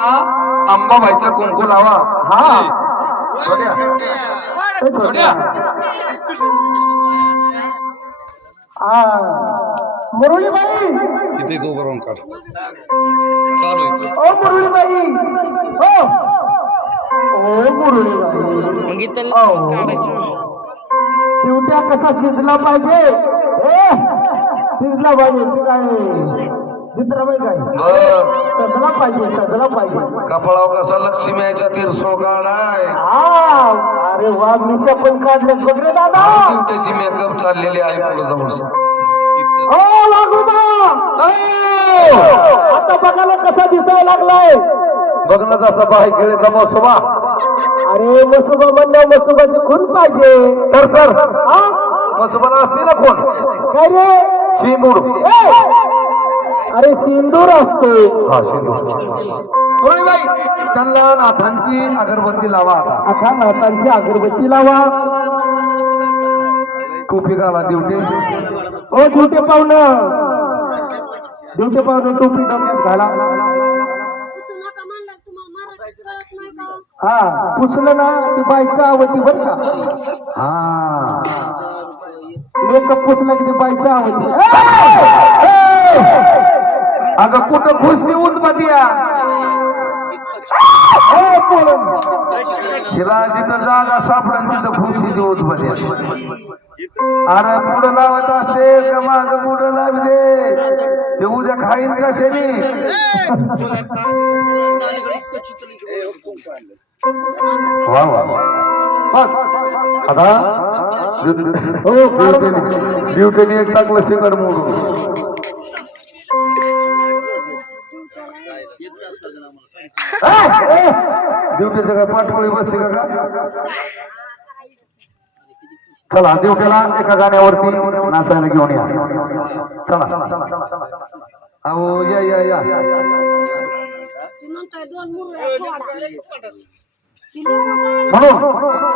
अंबाबाईचा कुंकू लावा. हा. छोट्या छोट्या मुरळीबाई. इथे तो बरोबर काढ. चालू ओ मुरळीबाई. हो. ओ मुरळीबाई. मग इथं अहो. काढायचं दिवट्या कसा शिजला पाहिजे? ए शिजला पाहिजे काय? चित्रबाई काय? पाहिजे पाहिजे. कपाळाव कसा लक्ष्मीच्या तीरसो काढाय हा अरे वा मिशा पण काढले बघ रे दादा. मेकअप चाललेली आहे पुढे ओ लागोबा आता बघायला कसा दिसायला लागलाय. बघ ना तसा बाई खेळायचा मसोबा. अरे मसुबा म्हणल्या मसुबाची खून पाहिजे. तर तर. हा? मसोबाला असते ना कोण? काय रे? शिमूड ए! सिंदूर असतो. हा त्यांना नाथांची अगरबत्ती लावा आता. नातांची अगरबत्ती लावा. टोपी घाला दिवटे. ओ ड्युटे पाहुणं. ड्युटे पाहुणं टोपी डोक्यात घाला. हा पुसलं ना ती बाईचं आवती बर का? हा. मेकअप पुसलं की ती बाईचं आवती. अगं कुठं खुशबी उदबत्या तिला जिथं जागा सापडन तिथं खुशीची उदबत्या अरे पुढं लावत असते का माग पुढं लावले? ते उद्या खाईन कशाने वा वा बघ, आता? हो ब्युटीने एक टाकलं शिकड मोडून. ड्युटीचं काय पाठपोळी बसते का चला ड्युटीला एका गाण्यावरती नाचायला घेऊन या. चला. अहो या या या. म्हणून.